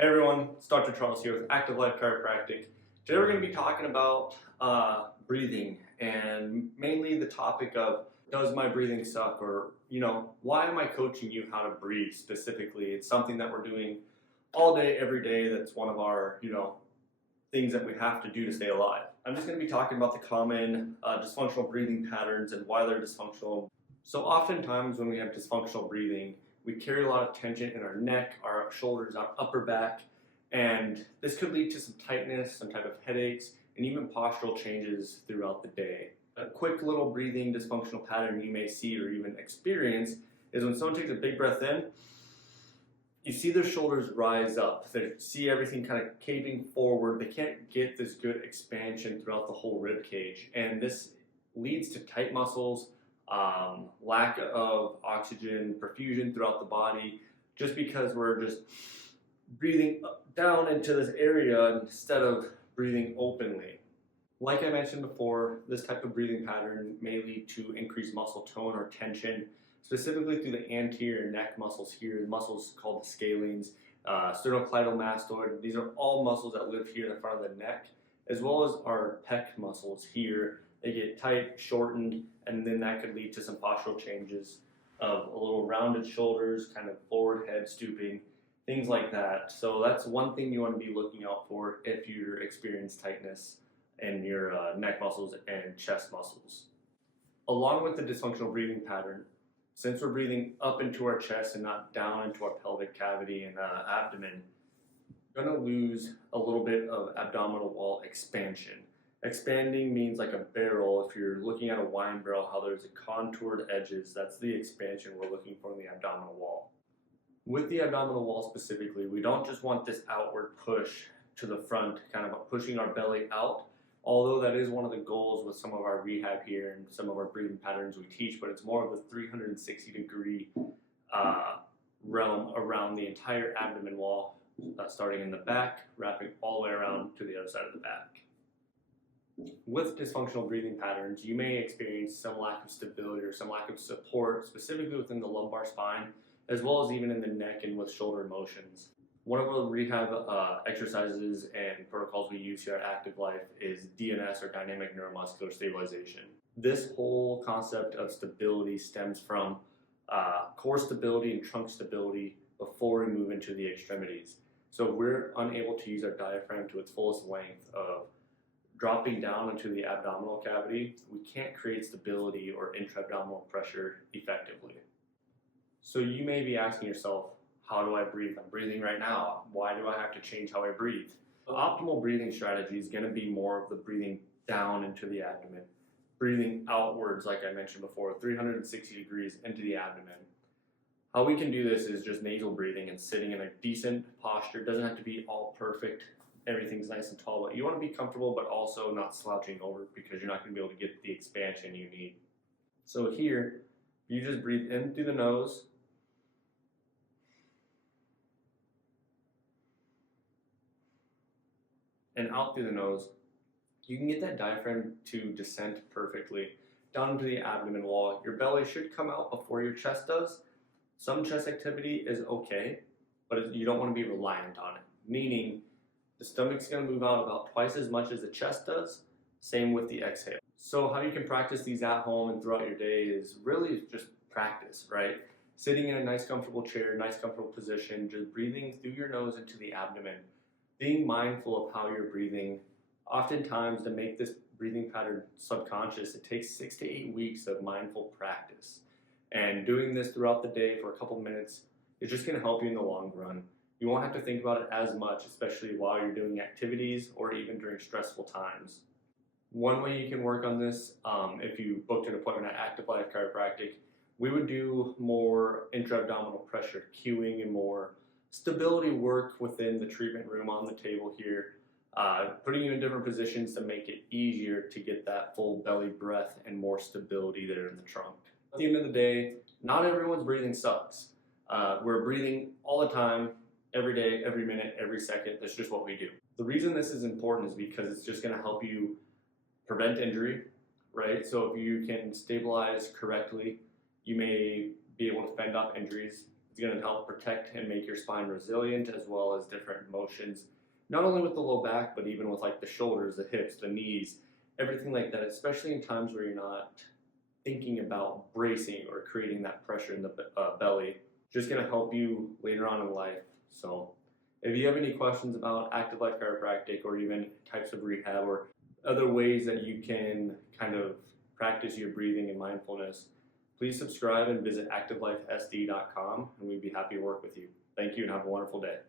Hey everyone, it's Dr. Charles here with Active Life Chiropractic. Today we're going to be talking about breathing and mainly the topic of does my breathing suck, or why am I coaching you how to breathe specifically? It's something that we're doing all day, every day. That's one of our things that we have to do to stay alive. I'm just going to be talking about the common dysfunctional breathing patterns and why they're dysfunctional. So oftentimes when we have dysfunctional breathing, we carry a lot of tension in our neck, our shoulders, our upper back, and this could lead to some tightness, some type of headaches, and even postural changes throughout the day. A quick little breathing dysfunctional pattern you may see or even experience is when someone takes a big breath in, you see their shoulders rise up. They see everything kind of caving forward. They can't get this good expansion throughout the whole rib cage, and this leads to tight muscles, lack of oxygen perfusion throughout the body, just because we're just breathing down into this area instead of breathing openly. Like I mentioned before, this type of breathing pattern may lead to increased muscle tone or tension, specifically through the anterior neck muscles here, muscles called the scalenes, sternocleidomastoid. These are all muscles that live here in the front of the neck, as well as our pec muscles here. They get tight, shortened, and then that could lead to some postural changes of a little rounded shoulders, kind of forward head stooping, things like that. So that's one thing you want to be looking out for if you experience tightness in your neck muscles and chest muscles. Along with the dysfunctional breathing pattern, since we're breathing up into our chest and not down into our pelvic cavity and abdomen, we're going to lose a little bit of abdominal wall expansion. Expanding means like a barrel. If you're looking at a wine barrel, how there's a contoured edges, that's the expansion we're looking for in the abdominal wall. With the abdominal wall specifically, we don't just want this outward push to the front, kind of pushing our belly out, although that is one of the goals with some of our rehab here and some of our breathing patterns we teach, but it's more of the 360-degree realm around the entire abdomen wall, starting in the back, wrapping all the way around to the other side of the back. With dysfunctional breathing patterns, you may experience some lack of stability or some lack of support, specifically within the lumbar spine, as well as even in the neck and with shoulder motions. One of the rehab exercises and protocols we use here at Active Life is DNS, or Dynamic Neuromuscular Stabilization. This whole concept of stability stems from core stability and trunk stability before we move into the extremities. So if we're unable to use our diaphragm to its fullest length of dropping down into the abdominal cavity, we can't create stability or intra-abdominal pressure effectively. So you may be asking yourself, how do I breathe? I'm breathing right now. Why do I have to change how I breathe? The optimal breathing strategy is going to be more of the breathing down into the abdomen, breathing outwards, like I mentioned before, 360 degrees into the abdomen. How we can do this is just nasal breathing and sitting in a decent posture. It doesn't have to be all perfect. Everything's nice and tall, but you want to be comfortable, but also not slouching over, because you're not going to be able to get the expansion you need. So here, you just breathe in through the nose, and out through the nose. You can get that diaphragm to descend perfectly down into the abdomen wall. Your belly should come out before your chest does. Some chest activity is okay, but you don't want to be reliant on it, meaning the stomach's going to move out about twice as much as the chest does. Same with the exhale. So how you can practice these at home and throughout your day is really just practice, right? Sitting in a nice comfortable chair, nice comfortable position, just breathing through your nose into the abdomen. Being mindful of how you're breathing. Oftentimes, to make this breathing pattern subconscious, it takes 6 to 8 weeks of mindful practice. And doing this throughout the day for a couple minutes is just going to help you in the long run. You won't have to think about it as much, especially while you're doing activities or even during stressful times. One way you can work on this, if you booked an appointment at Active Life Chiropractic, we would do more intra-abdominal pressure cueing and more stability work within the treatment room on the table here, putting you in different positions to make it easier to get that full belly breath and more stability there in the trunk. At the end of the day, not everyone's breathing sucks. We're breathing all the time, every day, every minute, every second. That's just what we do. The reason this is important is because it's just going to help you prevent injury, right? So if you can stabilize correctly, you may be able to fend off injuries. It's going to help protect and make your spine resilient, as well as different motions, not only with the low back, but even with like the shoulders, the hips, the knees, everything like that, especially in times where you're not thinking about bracing or creating that pressure in the belly. Just going to help you later on in life. So if you have any questions about Active Life Chiropractic or even types of rehab or other ways that you can kind of practice your breathing and mindfulness, please subscribe and visit activelifesd.com, and we'd be happy to work with you. Thank you and have a wonderful day.